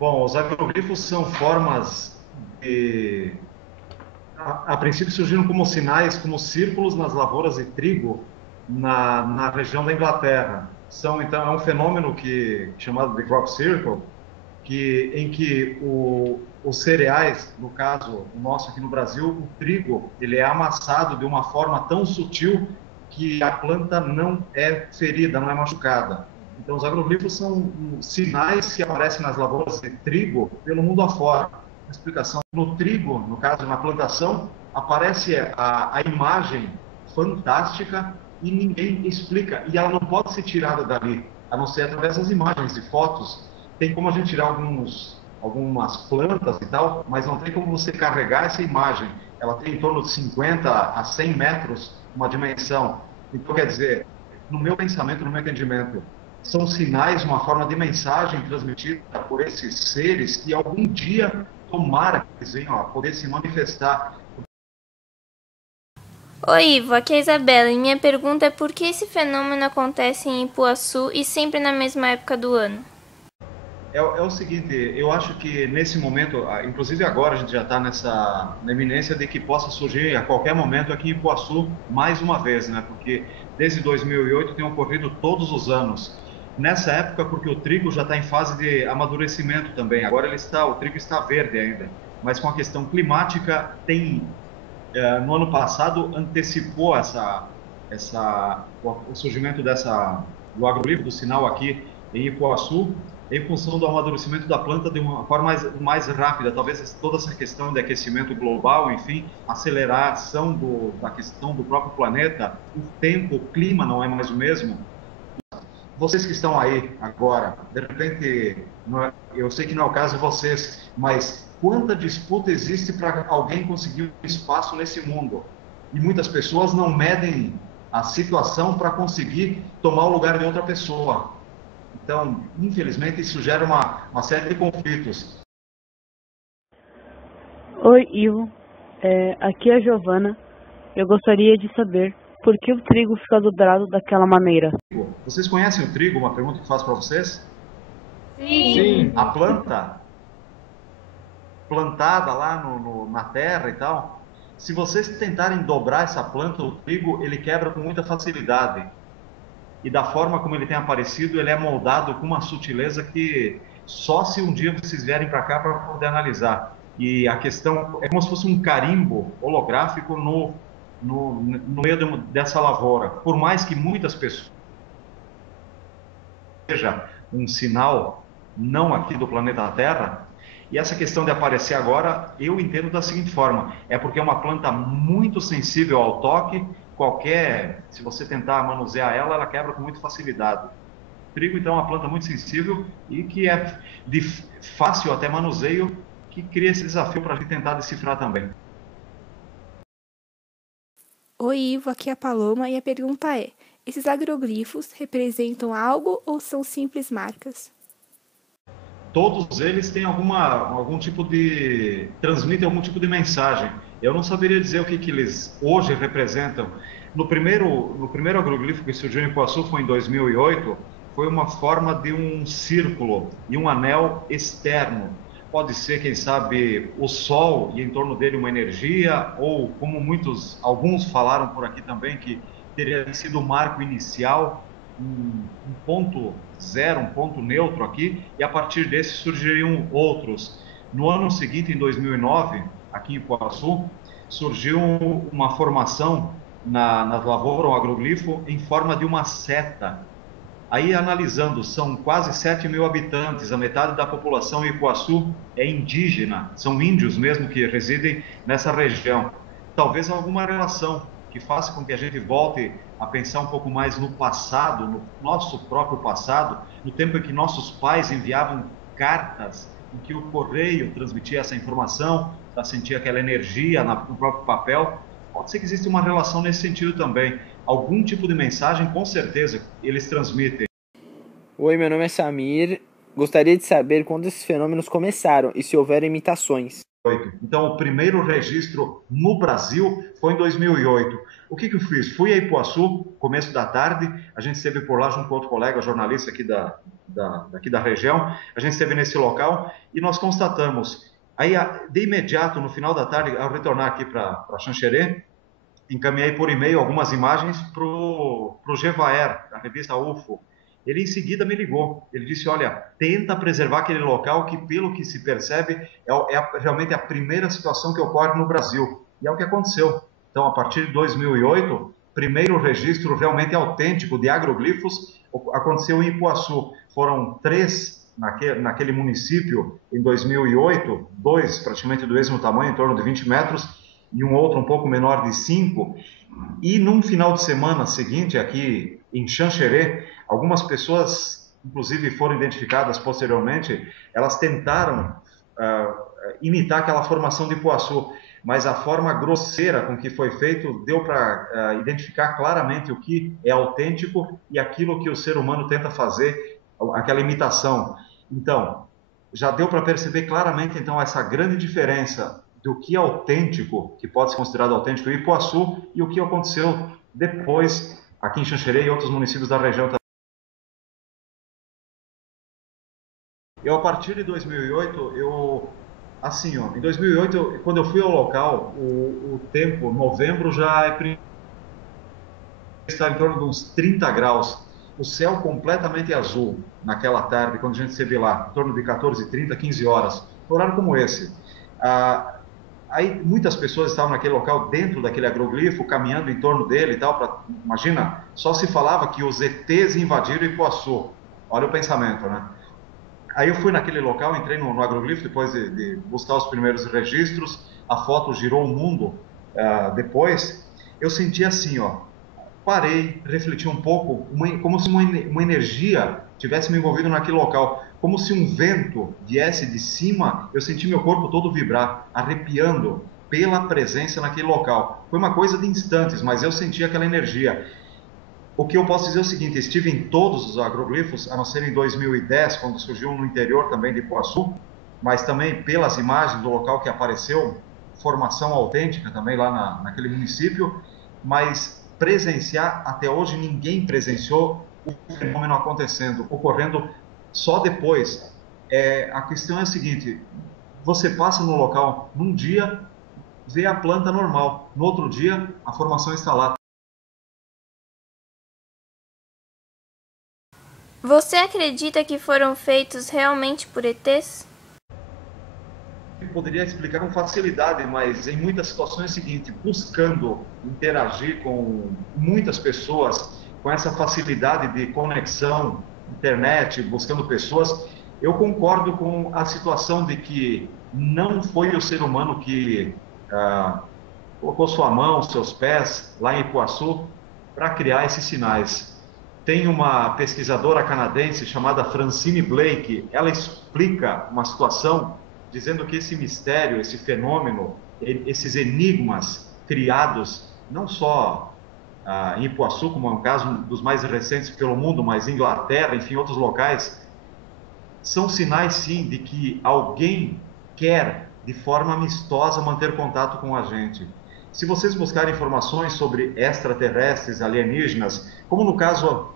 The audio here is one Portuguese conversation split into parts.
Bom, os agroglifos são formas de... A princípio surgiram como sinais, como círculos nas lavouras de trigo na região da Inglaterra. São, então, é um fenômeno chamado de crop circle, em que os cereais, no caso o nosso aqui no Brasil, o trigo, ele é amassado de uma forma tão sutil que a planta não é ferida, não é machucada. Então, os agroglifos são sinais que aparecem nas lavouras de trigo pelo mundo afora. Uma explicação: no trigo, no caso, na plantação, aparece a imagem fantástica e ninguém explica. E ela não pode ser tirada dali, a não ser através das imagens e fotos. Tem como a gente tirar algumas plantas e tal, mas não tem como você carregar essa imagem. Ela tem em torno de 50 a 100 metros uma dimensão. Então, quer dizer, no meu pensamento, no meu entendimento, são sinais, uma forma de mensagem transmitida por esses seres que algum dia, tomara que eles venham a poder se manifestar. Oi, Ivo, aqui é a Isabela e minha pergunta é por que esse fenômeno acontece em Ipuaçu e sempre na mesma época do ano? É o seguinte, eu acho que nesse momento, inclusive agora a gente já está na iminência de que possa surgir a qualquer momento aqui em Ipuaçu mais uma vez, né? Porque desde 2008 tem ocorrido todos os anos. Nessa época, porque o trigo já está em fase de amadurecimento também. Agora o trigo está verde ainda. Mas com a questão climática, no ano passado antecipou o surgimento do agrolifo, do sinal aqui em Ipuaçu, em função do amadurecimento da planta de uma forma mais rápida. Talvez toda essa questão de aquecimento global, enfim, aceleração da questão do próprio planeta, o tempo, o clima não é mais o mesmo. Vocês que estão aí agora, de repente, eu sei que não é o caso de vocês, mas quanta disputa existe para alguém conseguir um espaço nesse mundo? E muitas pessoas não medem a situação para conseguir tomar o lugar de outra pessoa. Então, infelizmente, isso gera uma série de conflitos. Oi, Ivo. Aqui é a Giovana. Eu gostaria de saber por que o trigo fica dobrado daquela maneira. Vocês conhecem o trigo? Uma pergunta que faço para vocês. Sim. A planta plantada lá na terra e tal, se vocês tentarem dobrar essa planta, o trigo, ele quebra com muita facilidade. E da forma como ele tem aparecido, ele é moldado com uma sutileza que só se um dia vocês vierem para cá para poder analisar. E a questão é como se fosse um carimbo holográfico no meio dessa lavoura. Por mais que muitas pessoas seja um sinal não aqui do planeta Terra. E essa questão de aparecer agora, eu entendo da seguinte forma: é porque é uma planta muito sensível ao toque. Se você tentar manusear ela, ela quebra com muita facilidade. O trigo, então, é uma planta muito sensível e que é de fácil até manuseio, que cria esse desafio para a gente tentar decifrar também. Oi, Ivo, aqui é a Paloma e a pergunta é: esses agroglifos representam algo ou são simples marcas? Todos eles têm transmitem algum tipo de mensagem. Eu não saberia dizer o que eles hoje representam. No primeiro agroglifo que surgiu em Ipuaçu foi em 2008, foi uma forma de um círculo e um anel externo. Pode ser, quem sabe, o Sol e em torno dele uma energia, ou como alguns falaram por aqui também, que teria sido o marco inicial, um ponto zero, um ponto neutro aqui, e a partir desse surgiriam outros. No ano seguinte, em 2009, aqui em Ipuaçu, surgiu uma formação nas lavouras, um agroglifo, em forma de uma seta. Aí, analisando, são quase 7 mil habitantes, a metade da população em Ipuaçu é indígena, são índios mesmo que residem nessa região. Talvez alguma relação que faça com que a gente volte a pensar um pouco mais no passado, no nosso próprio passado, no tempo em que nossos pais enviavam cartas, em que o correio transmitia essa informação, para sentir aquela energia no próprio papel. Pode ser que exista uma relação nesse sentido também. Algum tipo de mensagem, com certeza, eles transmitem. Oi, meu nome é Samir. Gostaria de saber quando esses fenômenos começaram e se houveram imitações. Então, o primeiro registro no Brasil foi em 2008. O que eu fiz? Fui a Ipuaçu, começo da tarde, a gente esteve por lá junto com outro colega, jornalista aqui daqui da região, a gente esteve nesse local e nós constatamos. Aí, de imediato, no final da tarde, ao retornar aqui para Xanxerê, encaminhei por e-mail algumas imagens para o Gevaer, da revista UFO. Ele em seguida me ligou. Ele disse: olha, tenta preservar aquele local que, pelo que se percebe, realmente a primeira situação que ocorre no Brasil. E é o que aconteceu. Então, a partir de 2008, primeiro registro realmente autêntico de agroglifos aconteceu em Ipuaçu. Foram 3 naquele município em 2008, 2 praticamente do mesmo tamanho, em torno de 20 metros, e um outro um pouco menor de 5. E num final de semana seguinte, aqui em Xanxerê, algumas pessoas, inclusive foram identificadas posteriormente, elas tentaram imitar aquela formação de Ipuaçu, mas a forma grosseira com que foi feito deu para identificar claramente o que é autêntico e aquilo que o ser humano tenta fazer, aquela imitação. Então, já deu para perceber claramente então essa grande diferença do que é autêntico, que pode ser considerado autêntico em Ipuaçu, e o que aconteceu depois aqui em Xanxerê e outros municípios da região também. Eu, a partir de 2008, assim, ó, em 2008, quando eu fui ao local, o tempo, novembro, já está em torno de uns 30 graus. O céu completamente azul naquela tarde, quando a gente esteve lá, em torno de 14h30, 15 horas. Um horário como esse. Aí muitas pessoas estavam naquele local, dentro daquele agroglifo, caminhando em torno dele e tal. Imagina, só se falava que os ETs invadiram Ipuaçu. Olha o pensamento, né? Aí eu fui naquele local, entrei no agroglifo, depois de buscar os primeiros registros, a foto girou o mundo. Depois, eu senti assim, ó, parei, refleti um pouco, como se uma energia tivesse me envolvido naquele local, como se um vento viesse de cima. Eu senti meu corpo todo vibrar, arrepiando pela presença naquele local. Foi uma coisa de instantes, mas eu senti aquela energia. O que eu posso dizer é o seguinte: estive em todos os agroglifos, a não ser em 2010, quando surgiu no interior também de Ipuaçu, mas também pelas imagens do local que apareceu, formação autêntica também lá naquele município, mas presenciar, até hoje ninguém presenciou o fenômeno acontecendo, ocorrendo só depois. A questão é a seguinte: você passa no local num dia, vê a planta normal, no outro dia a formação está lá. Você acredita que foram feitos realmente por ETs? Eu poderia explicar com facilidade, mas em muitas situações é o seguinte: buscando interagir com muitas pessoas, com essa facilidade de conexão, internet, buscando pessoas, eu concordo com a situação de que não foi o ser humano que colocou sua mão, seus pés lá em Ipuaçu para criar esses sinais. Tem uma pesquisadora canadense chamada Francine Blake, ela explica uma situação dizendo que esse mistério, esse fenômeno, esses enigmas criados, não só em Ipuaçu, como é um caso dos mais recentes pelo mundo, mas Inglaterra, enfim, outros locais, são sinais, sim, de que alguém quer, de forma amistosa, manter contato com a gente. Se vocês buscarem informações sobre extraterrestres, alienígenas, como no caso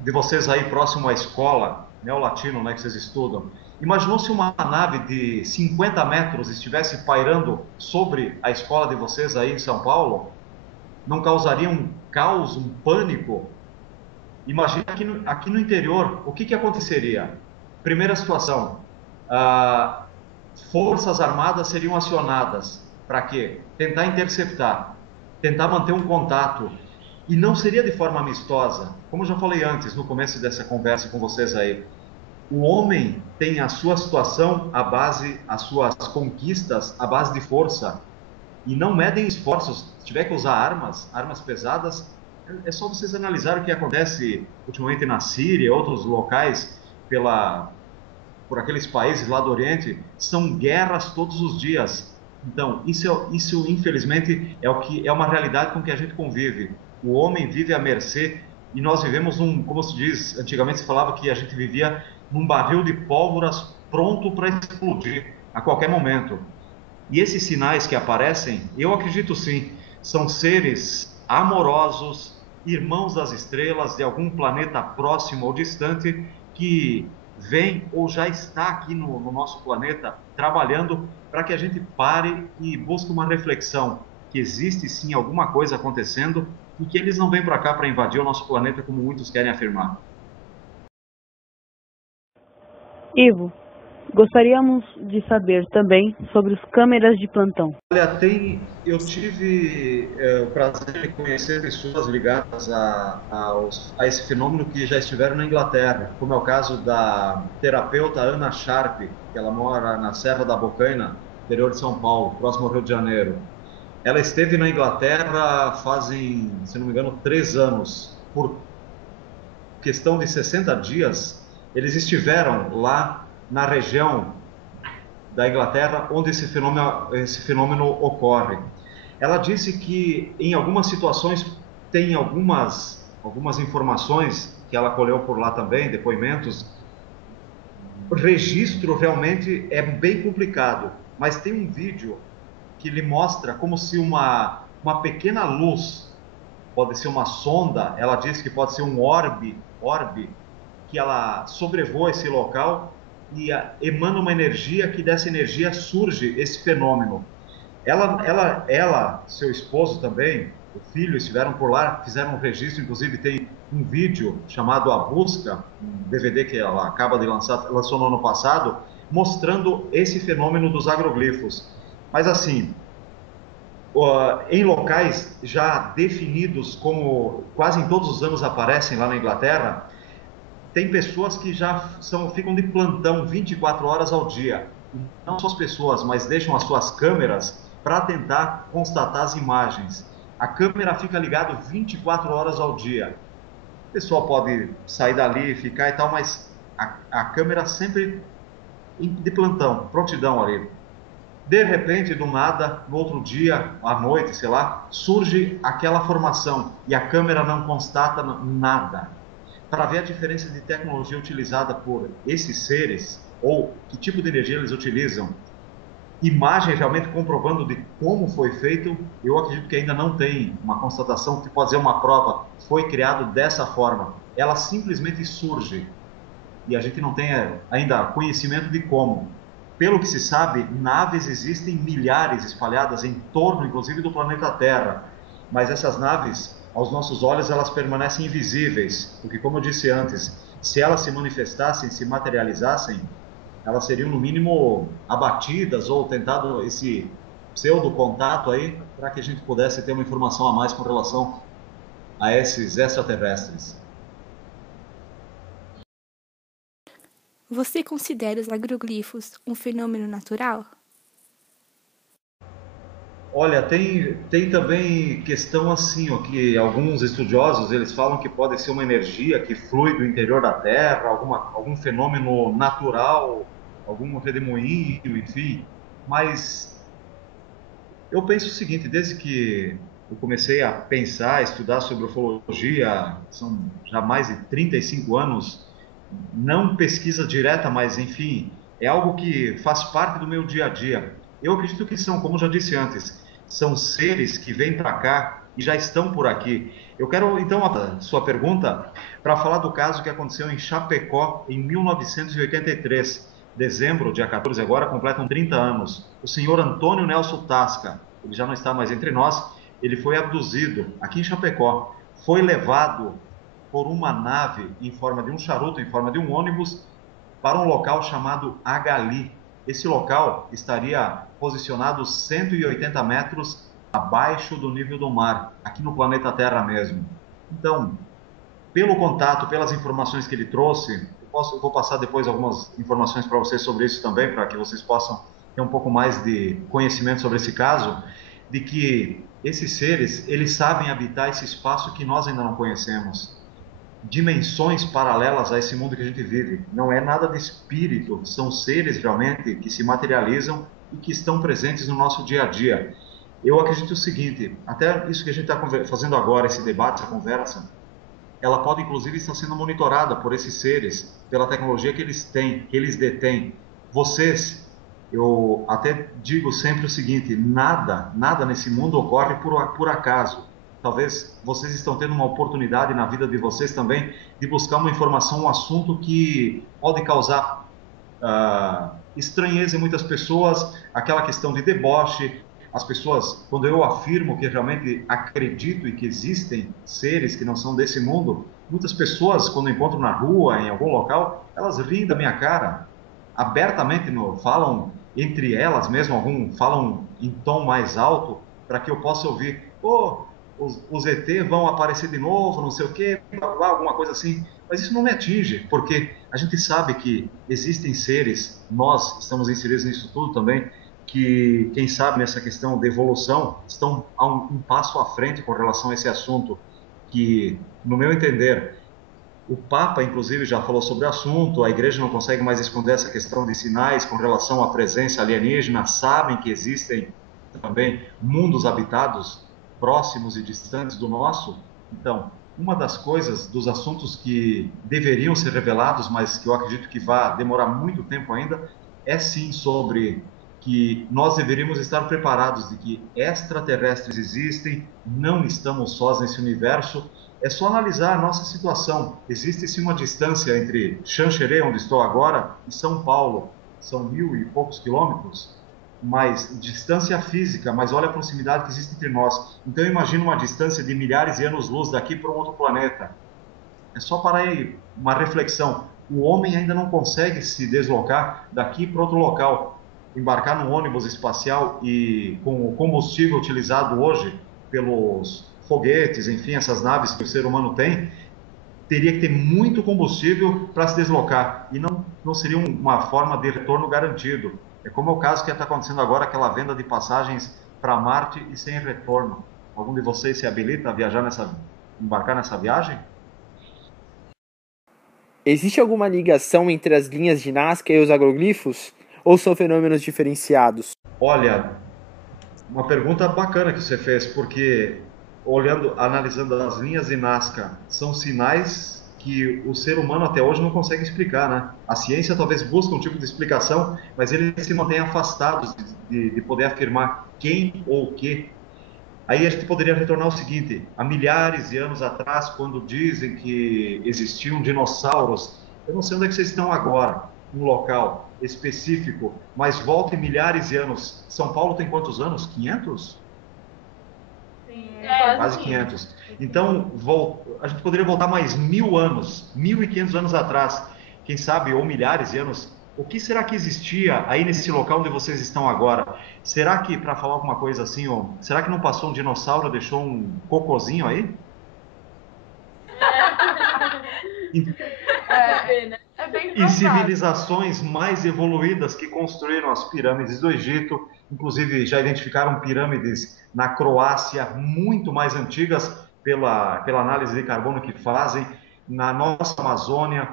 de vocês aí próximo à escola, Neolatino, né, que vocês estudam, imaginou se uma nave de 50 metros estivesse pairando sobre a escola de vocês aí em São Paulo? Não causaria um caos, um pânico? Imagina aqui no interior, o que aconteceria? Primeira situação, forças armadas seriam acionadas. Para quê? Tentar interceptar, tentar manter um contato. E não seria de forma amistosa. Como eu já falei antes, no começo dessa conversa com vocês aí, o homem tem a sua situação as suas conquistas à base de força. E não medem esforços. Se tiver que usar armas pesadas, é só vocês analisarem o que acontece ultimamente na Síria e outros locais por aqueles países lá do Oriente. São guerras todos os dias. Então, isso infelizmente é uma realidade com que a gente convive. O homem vive à mercê e nós vivemos como se diz, antigamente se falava que a gente vivia num barril de pólvoras pronto para explodir a qualquer momento. E esses sinais que aparecem, eu acredito sim, são seres amorosos, irmãos das estrelas, de algum planeta próximo ou distante, que vem ou já está aqui no nosso planeta trabalhando para que a gente pare e busque uma reflexão, que existe sim alguma coisa acontecendo e que eles não vêm para cá para invadir o nosso planeta como muitos querem afirmar. Ivo, gostaríamos de saber também sobre os câmeras de plantão. Olha, eu tive o prazer de conhecer pessoas ligadas a esse fenômeno que já estiveram na Inglaterra, como é o caso da terapeuta Ana Sharp, que ela mora na Serra da Bocaina, interior de São Paulo, próximo ao Rio de Janeiro. Ela esteve na Inglaterra fazem, se não me engano, 3 anos. Por questão de 60 dias, eles estiveram lá na região da Inglaterra onde esse fenômeno ocorre. Ela disse que em algumas situações tem algumas informações que ela colheu por lá também, depoimentos. O registro realmente é bem complicado, mas tem um vídeo que lhe mostra como se uma pequena luz, pode ser uma sonda, ela disse que pode ser um orbe, que ela sobrevoa esse local e emana uma energia, que dessa energia surge esse fenômeno. Seu esposo também, o filho, estiveram por lá, fizeram um registro, inclusive tem um vídeo chamado A Busca, um DVD que ela acaba de lançar, lançou no ano passado, mostrando esse fenômeno dos agroglifos. Mas assim, em locais já definidos, como quase em todos os anos aparecem lá na Inglaterra, tem pessoas que ficam de plantão 24 horas ao dia. E não só as pessoas, mas deixam as suas câmeras para tentar constatar as imagens. A câmera fica ligada 24 horas ao dia. O pessoal pode sair dali, ficar e tal, mas a câmera sempre de plantão, prontidão ali. De repente, do nada, no outro dia, à noite, sei lá, surge aquela formação e a câmera não constata nada. Para ver a diferença de tecnologia utilizada por esses seres, ou que tipo de energia eles utilizam, imagem realmente comprovando de como foi feito, eu acredito que ainda não tem uma constatação que pode ser uma prova, foi criado dessa forma. Ela simplesmente surge e a gente não tem ainda conhecimento de como. Pelo que se sabe, naves existem milhares espalhadas em torno, inclusive, do planeta Terra, mas essas naves, aos nossos olhos, elas permanecem invisíveis, porque, como eu disse antes, se elas se manifestassem, se materializassem, elas seriam, no mínimo, abatidas ou tentado esse pseudo-contato aí, para que a gente pudesse ter uma informação a mais com relação a esses extraterrestres. Você considera os agroglifos um fenômeno natural? Olha, tem também questão assim, ó, que alguns estudiosos eles falam que pode ser uma energia que flui do interior da Terra, algum fenômeno natural, algum redemoinho, enfim. Mas eu penso o seguinte, desde que eu comecei a pensar, a estudar sobre ufologia, são já mais de 35 anos, não pesquisa direta, mas enfim, é algo que faz parte do meu dia a dia. Eu acredito que são, como já disse antes, são seres que vêm para cá e já estão por aqui. Eu quero então a sua pergunta para falar do caso que aconteceu em Chapecó em 1983, dezembro, dia 14 agora, completam 30 anos. O senhor Antônio Nelson Tasca, ele já não está mais entre nós, ele foi abduzido aqui em Chapecó, foi levado por uma nave em forma de um charuto, em forma de um ônibus, para um local chamado Agali. Esse local estaria posicionado 180 metros abaixo do nível do mar, aqui no planeta Terra mesmo. Então, pelo contato, pelas informações que ele trouxe, eu vou passar depois algumas informações para vocês sobre isso também, para que vocês possam ter um pouco mais de conhecimento sobre esse caso, de que esses seres, eles sabem habitar esse espaço que nós ainda não conhecemos. Dimensões paralelas a esse mundo que a gente vive. Não é nada de espírito, são seres realmente que se materializam e que estão presentes no nosso dia a dia. Eu acredito o seguinte, até isso que a gente está fazendo agora, esse debate, essa conversa, ela pode inclusive estar sendo monitorada por esses seres, pela tecnologia que eles têm, que eles detêm. Vocês Eu até digo sempre o seguinte: nada nesse mundo ocorre por acaso. Talvez vocês estão tendo uma oportunidade na vida de vocês também de buscar uma informação, um assunto que pode causar estranheza em muitas pessoas, aquela questão de deboche. As pessoas, quando eu afirmo que realmente acredito e que existem seres que não são desse mundo, muitas pessoas, quando encontro na rua, em algum local, elas riem da minha cara, abertamente falam entre elas mesmo, falam em tom mais alto, para que eu possa ouvir: oh, os ET vão aparecer de novo, não sei o quê, blá, blá, alguma coisa assim. Mas isso não me atinge, porque a gente sabe que existem seres, nós estamos inseridos nisso tudo também, que, quem sabe, nessa questão de evolução, estão um passo à frente com relação a esse assunto, que, no meu entender, o Papa, inclusive, já falou sobre o assunto. A Igreja não consegue mais esconder essa questão de sinais com relação à presença alienígena. Sabem que existem também mundos habitados próximos e distantes do nosso. Então, uma das coisas, dos assuntos que deveriam ser revelados, mas que eu acredito que vai demorar muito tempo ainda, é sim sobre que nós deveríamos estar preparados de que extraterrestres existem, não estamos sós nesse universo. É só analisar a nossa situação. Existe sim uma distância entre Xanxerê, onde estou agora, e São Paulo. São 1.000 e poucos quilômetros, mas distância física, mas olha a proximidade que existe entre nós. Então imagina uma distância de milhares de anos-luz daqui para um outro planeta. É só parar aí uma reflexão. O homem ainda não consegue se deslocar daqui para outro local. Embarcar num ônibus espacial e com o combustível utilizado hoje pelos foguetes, enfim, essas naves que o ser humano tem, teria que ter muito combustível para se deslocar. E não seria uma forma de retorno garantido. É como é o caso que está acontecendo agora, aquela venda de passagens para Marte e sem retorno. Algum de vocês se habilita a embarcar nessa viagem? Existe alguma ligação entre as linhas de Nazca e os agroglifos? Ou são fenômenos diferenciados? Olha, uma pergunta bacana que você fez, porque analisando as linhas de Nazca, são sinais que o ser humano até hoje não consegue explicar, né? A ciência talvez busque um tipo de explicação, mas eles se mantêm afastados de poder afirmar quem ou o que. Aí a gente poderia retornar ao seguinte: há milhares de anos atrás, quando dizem que existiam dinossauros, eu não sei onde é que vocês estão agora, um local específico, mas voltem milhares de anos. São Paulo tem quantos anos? 500? Quase 500. Então, a gente poderia voltar mais 1.000 anos, 1.500 anos atrás, quem sabe, ou milhares de anos. O que será que existia aí nesse local onde vocês estão agora? Será que, para falar alguma coisa assim, será que não passou um dinossauro, deixou um cocôzinho aí? E civilizações mais evoluídas que construíram as pirâmides do Egito, inclusive já identificaram pirâmides na Croácia muito mais antigas pela análise de carbono que fazem, na nossa Amazônia,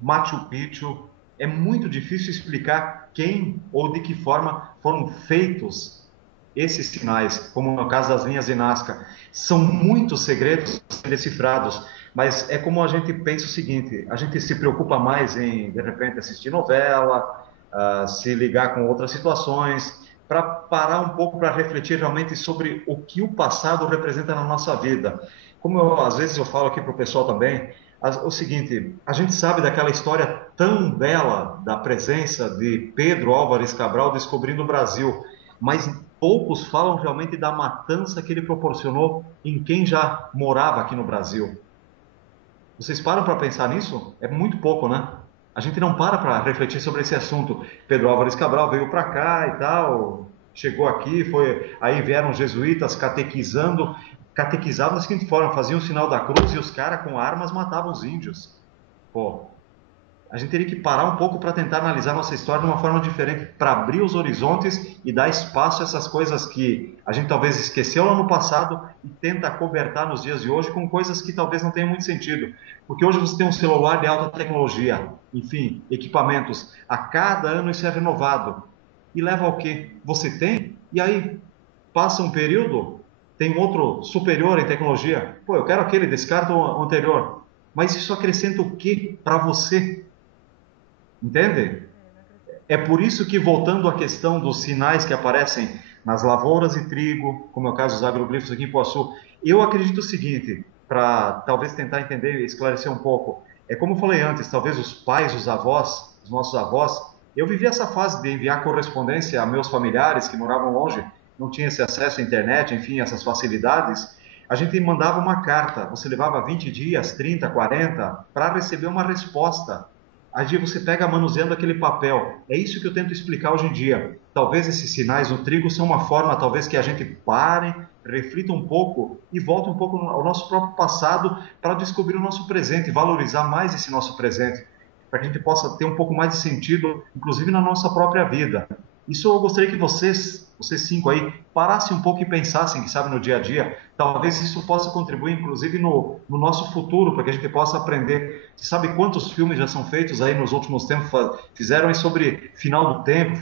Machu Picchu. É muito difícil explicar quem ou de que forma foram feitos esses sinais, como no caso das linhas de Nazca. São muitos segredos decifrados, mas é como a gente pensa o seguinte: a gente se preocupa mais em, de repente, assistir novela, se ligar com outras situações, para parar um pouco para refletir realmente sobre o que o passado representa na nossa vida. Como às vezes eu falo aqui para o pessoal também, o seguinte: a gente sabe daquela história tão bela da presença de Pedro Álvares Cabral descobrindo o Brasil, mas poucos falam realmente da matança que ele proporcionou em quem já morava aqui no Brasil. Vocês param para pensar nisso? É muito pouco, né? A gente não para refletir sobre esse assunto. Pedro Álvares Cabral veio para cá e tal, chegou aqui, aí vieram os jesuítas catequizavam da seguinte forma: faziam o sinal da cruz e os caras com armas matavam os índios. Pô, a gente teria que parar um pouco para tentar analisar nossa história de uma forma diferente, para abrir os horizontes e dar espaço a essas coisas que a gente talvez esqueceu lá no passado e tenta cobertar nos dias de hoje com coisas que talvez não tenham muito sentido. Porque hoje você tem um celular de alta tecnologia, enfim, equipamentos. A cada ano isso é renovado. E leva ao quê? Você tem, e aí passa um período, tem outro superior em tecnologia. Pô, eu quero aquele, descarta o anterior. Mas isso acrescenta o quê para você? Entende? É por isso que, voltando à questão dos sinais que aparecem nas lavouras de trigo, como é o caso dos agroglifos aqui em Poaçu, eu acredito o seguinte, para talvez tentar entender e esclarecer um pouco, é como eu falei antes, talvez os pais, os avós, os nossos avós, eu vivi essa fase de enviar correspondência a meus familiares que moravam longe, não tinha esse acesso à internet, enfim, essas facilidades. A gente mandava uma carta, você levava 20 dias, 30, 40, para receber uma resposta. Aí você pega manuseando aquele papel. É isso que eu tento explicar hoje em dia. Talvez esses sinais no trigo são uma forma, talvez, que a gente pare, reflita um pouco e volte um pouco ao nosso próprio passado para descobrir o nosso presente, valorizar mais esse nosso presente, para que a gente possa ter um pouco mais de sentido, inclusive na nossa própria vida. Isso eu gostaria que vocês cinco aí, parassem um pouco e pensassem, que sabe, no dia a dia. Talvez isso possa contribuir, inclusive, no nosso futuro, para que a gente possa aprender. Você sabe quantos filmes já são feitos aí nos últimos tempos, fizeram aí sobre final do tempo,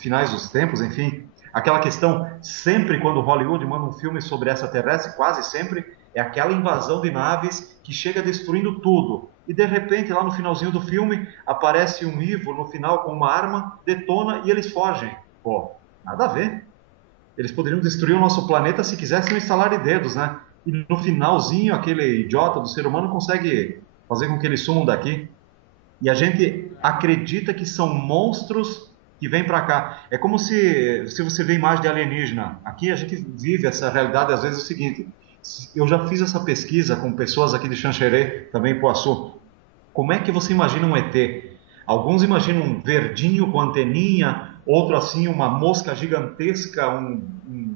finais dos tempos, enfim. Aquela questão, sempre quando Hollywood manda um filme sobre extraterrestre, quase sempre, é aquela invasão de naves que chega destruindo tudo. E de repente, lá no finalzinho do filme, aparece um Ivo no final com uma arma, detona e eles fogem. Pô, nada a ver. Eles poderiam destruir o nosso planeta se quisessem no estalar de dedos, né? E no finalzinho, aquele idiota do ser humano consegue fazer com que eles sumam daqui. E a gente acredita que são monstros que vêm para cá. É como se você vê imagem de alienígena. Aqui a gente vive essa realidade, às vezes, é o seguinte. Eu já fiz essa pesquisa com pessoas aqui de Xanxerê, também em Poaçu. Como é que você imagina um ET? Alguns imaginam um verdinho com anteninha, outro assim, uma mosca gigantesca, um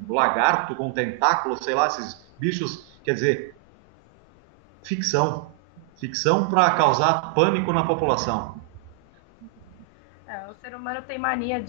lagarto com tentáculo, sei lá, esses bichos, quer dizer, ficção. Ficção para causar pânico na população. O ser humano tem mania